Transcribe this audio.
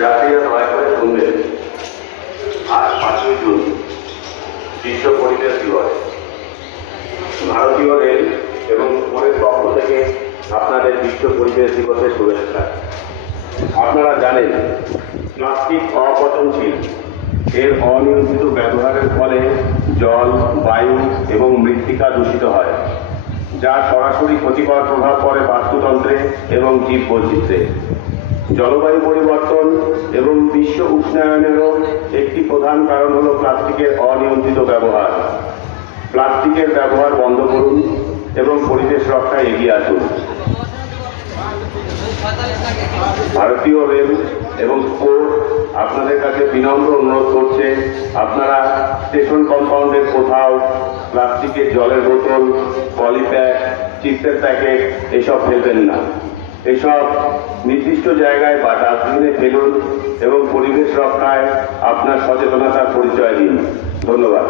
যাত্রীরা দয়া করে শুনবেন, আজ 5ই জুন বিশ্ব পরিবেশ দিবস। ভারতীয় রেল এবং পুলিশের পক্ষ থেকে আপনাদের বিশ্ব পরিবেশ দিবসের শুভেচ্ছা। আপনারা জানেন, প্লাস্টিক অপচনশীল। এর অনিয়ন্ত্রিত ব্যবহারের ফলে জল, বায়ু এবং মৃত্তিকা দূষিত হয়, যা সরাসরি ক্ষতিকর প্রভাব পড়ে বাস্তুতন্ত্রে এবং জীববৈচিত্র্যে। জলবায়ু পরিবর্তন এবং বিশ্ব উষ্ণায়নেরও একটি প্রধান কারণ হল প্লাস্টিকের অনিয়ন্ত্রিত ব্যবহার। প্লাস্টিকের ব্যবহার বন্ধ করুন এবং পরিবেশ রক্ষায় এগিয়ে আসুন। ভারতীয় রেল এবং স্পোর্ট আপনাদের কাছে বিনম্র অনুরোধ করছে, আপনারা স্টেশন কম্পাউন্ডের কোথাও প্লাস্টিকের জলের বোতল, পলিপ্যাক, চিপসের প্যাকেট এসব ফেলবেন না। এসব নির্দিষ্ট জায়গায় বা ডাস্টবিনে ফেলুন এবং পরিবেশ রক্ষায় আপনার সচেতনতার পরিচয় দিন। ধন্যবাদ।